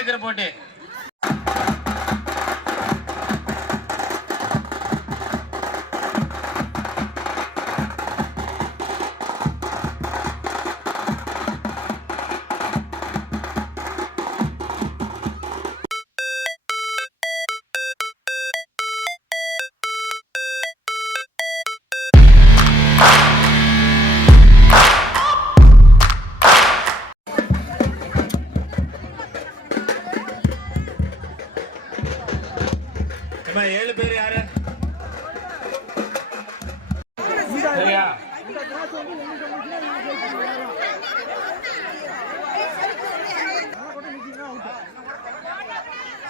దగ్గర పోటీ. ஏழு பேர் யாரு? சரியா?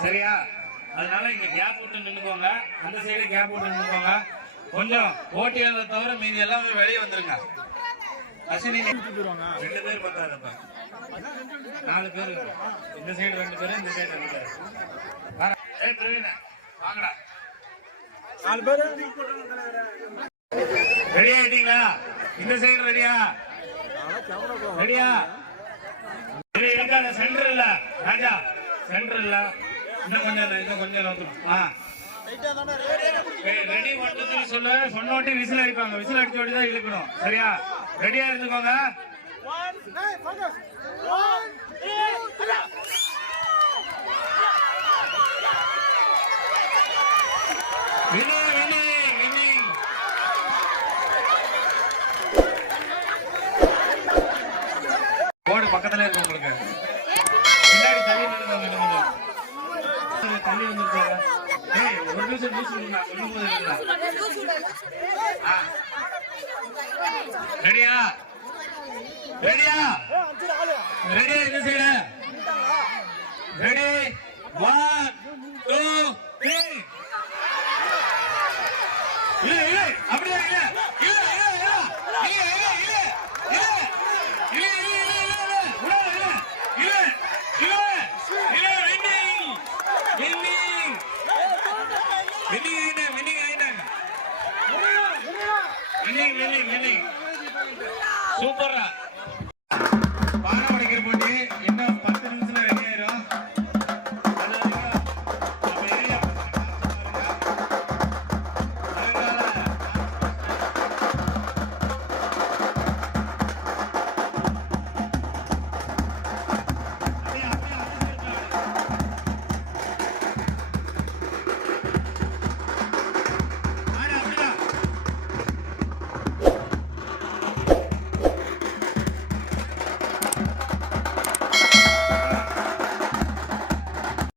சரியா? அதனால இங்க கேப் விட்டு நின்னுக்கோங்க. அந்த சைடு கேப் விட்டு நின்றுக்கோங்க கொஞ்சம் போட்டியாளர் தவிர மீதி எல்லாமே வெளியே வந்துருங்க. அஸ்வினி ரெண்டு பேர் பத்தாதுப்பா நாலு பேர். இந்த சைடு ரெண்டு பேர் இந்த சைடு ரெண்டு பேர். வாங்க. நாலு ரெடி ஆயிட்டீங்களா இந்த சைடு ரெடியா? ரெடியா? இது சென்டர் இல்ல? ராஜா சென்டர் இல்ல. இன்னும் கொஞ்சம் இன்னும் கொஞ்சம் ரெடி மட்டும் சொல்லு. சொன்னோட்டி விசில் அடிப்பாங்க. விசில் அடிச்சோடி தான் இழுக்கணும். சரியா? ரெடியா இருந்துக்கோங்க. ரோடு பக்கத்துல இருக்கு உங்களுக்கு. பின்னாடி தள்ளி நின்னுங்க கொஞ்சம் வந்துருக்காங்க ஏய் ஒரு நிமிஷம் நியூஸ் சொல்லுங்க சொல்லும் போது ரெடியா? ரெடியா? ரெடியா என்ன செய்யற? ரெடி. ஒன் டூ த்ரீ இல்லை இல்லை அப்படியே இல்லை வின்னிங் வின்னிங் வின்னிங் சூப்பரா